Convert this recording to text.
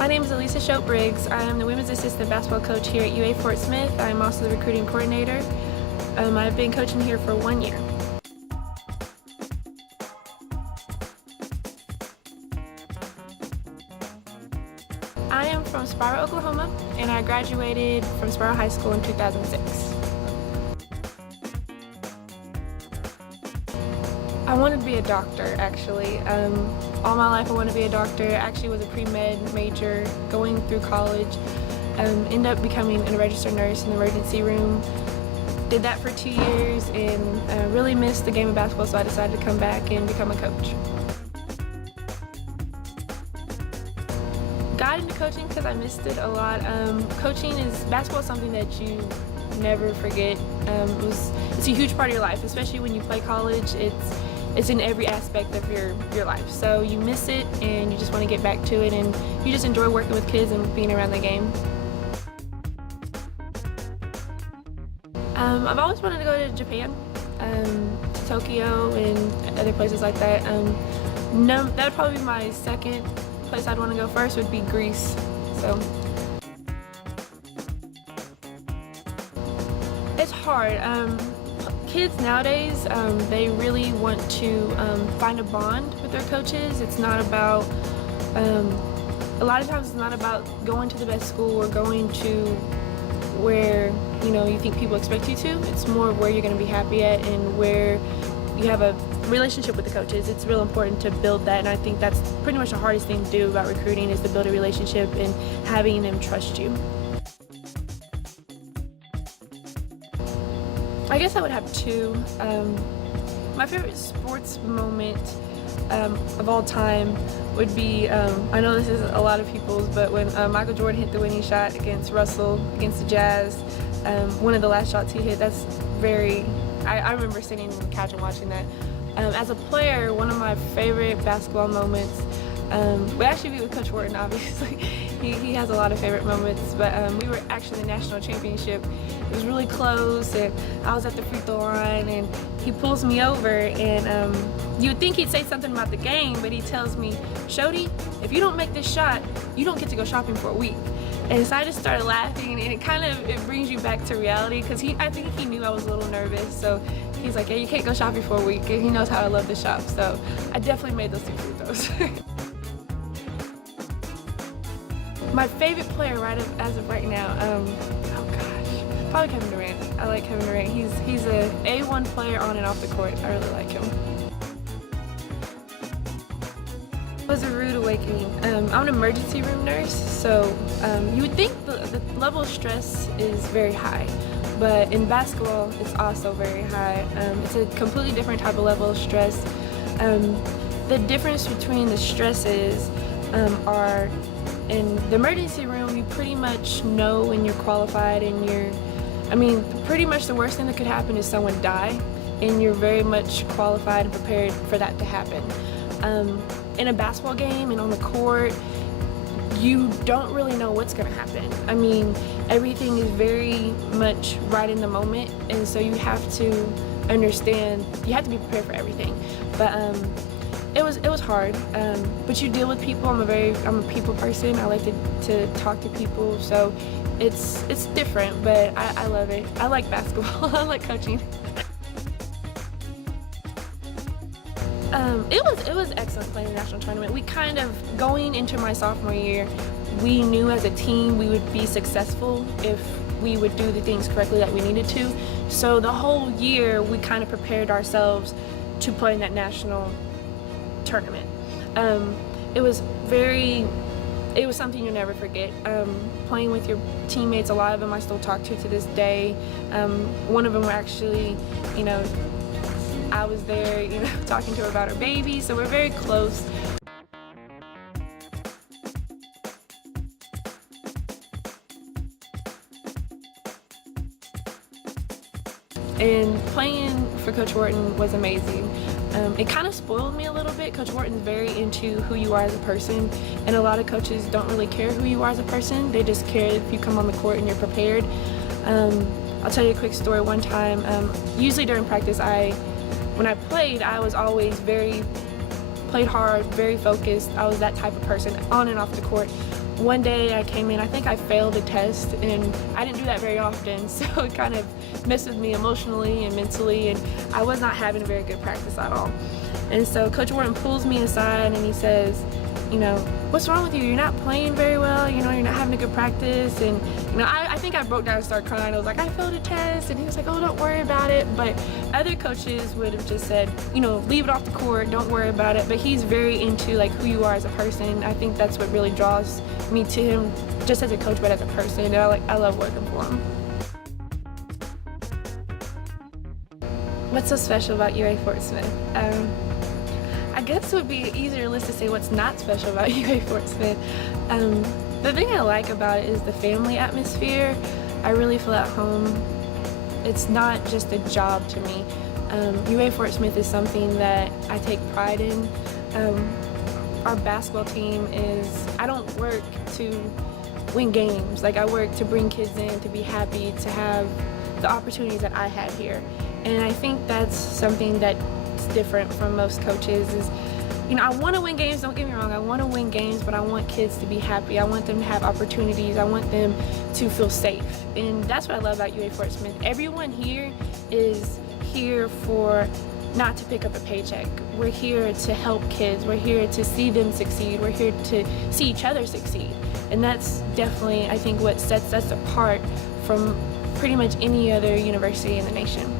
My name is Elisa Shoate-Briggs. I am the women's assistant basketball coach here at UA Fort Smith. I am also the recruiting coordinator. I've been coaching here for 1 year. I am from Spiro, Oklahoma, and I graduated from Spiro High School in 2006. I wanted to be a doctor, actually. All my life I wanted to be a doctor. Actually was a pre-med major going through college. Ended up becoming a registered nurse in the emergency room. Did that for 2 years and really missed the game of basketball, so I decided to come back and become a coach. Got into coaching because I missed it a lot. Basketball is something that you never forget. It's a huge part of your life, especially when you play college. It's in every aspect of your life. So you miss it and you just want to get back to it, and you just enjoy working with kids and being around the game. I've always wanted to go to Japan, to Tokyo and other places like that. That would probably be my second place I'd want to go. First would be Greece. So it's hard. Kids nowadays, they really want to find a bond with their coaches. It's not about, a lot of times it's not about going to the best school or going to where you think people expect you to. It's more of where you're going to be happy at and where you have a relationship with the coaches. It's real important to build that, and I think that's pretty much the hardest thing to do about recruiting, is to build a relationship and having them trust you. I guess I would have two. My favorite sports moment of all time would be, I know this is a lot of people's, but when Michael Jordan hit the winning shot against Russell, against the Jazz, one of the last shots he hit, that's I remember sitting on the couch and watching that. As a player, one of my favorite basketball moments would actually be with Coach Wharton, obviously. He has a lot of favorite moments, but we were actually in the national championship. It was really close, and I was at the free throw line, and he pulls me over, and you would think he'd say something about the game, but he tells me, "Shody, if you don't make this shot, you don't get to go shopping for a week." And so I just started laughing, and it brings you back to reality, because I think he knew I was a little nervous, so he's like, "Yeah, you can't go shopping for a week," and he knows how I love to shop, so I definitely made those two free throws. My favorite player as of right now, oh gosh, probably Kevin Durant. I like Kevin Durant. He's a A1 player on and off the court. I really like him. It was a rude awakening. I'm an emergency room nurse, so you would think the level of stress is very high, but in basketball it's also very high. It's a completely different type of level of stress. The difference between the stresses are, in the emergency room, you pretty much know when you're qualified, and pretty much the worst thing that could happen is someone die, and you're very much qualified and prepared for that to happen. In a basketball game and on the court, you don't really know what's going to happen. Everything is very much right in the moment, and so you have to understand, you have to be prepared for everything. But it was hard, but you deal with people. I'm a people person. I like to talk to people, so it's different, but I love it. I like basketball. I like coaching. It was excellent playing the national tournament. We kind of, going into my sophomore year, we knew as a team we would be successful if we would do the things correctly that we needed to. So the whole year we kind of prepared ourselves to play in that national tournament. It was something you'll never forget. Playing with your teammates, a lot of them I still talk to this day. One of them were actually, I was there, talking to her about her baby, so we're very close. And playing for Coach Wharton was amazing. It kind of spoiled me a little bit. Coach Wharton's very into who you are as a person, and a lot of coaches don't really care who you are as a person. They just care if you come on the court and you're prepared. I'll tell you a quick story. One time, usually during practice, when I played, I was always played hard, very focused. I was that type of person on and off the court. one day I came in, I think I failed a test, and I didn't do that very often, so it kind of messed with me emotionally and mentally, and I was not having a very good practice at all. And so Coach Warren pulls me aside and he says, you know, what's wrong with you? You're not playing very well, you know, you're not having a good practice. And, you know, I think I broke down and started crying. I was like, I failed a test. And he was like, oh, don't worry about it. But other coaches would have just said, you know, leave it off the court, don't worry about it. But he's very into like who you are as a person. I think that's what really draws me to him, just as a coach, but as a person. And I love working for him. What's so special about UA Fort Smith? I guess it would be an easier list to say what's not special about UA Fort Smith. The thing I like about it is the family atmosphere. I really feel at home. It's not just a job to me. UA Fort Smith is something that I take pride in. Our basketball team is, I don't work to win games. Like, I work to bring kids in, to be happy, to have the opportunities that I had here. And I think that's something that's different from most coaches is, you know, I want to win games, don't get me wrong, I want to win games, but I want kids to be happy. I want them to have opportunities. I want them to feel safe. And that's what I love about UA Fort Smith. Everyone here is here for not to pick up a paycheck. We're here to help kids. We're here to see them succeed. We're here to see each other succeed. And that's definitely, I think, what sets us apart from pretty much any other university in the nation.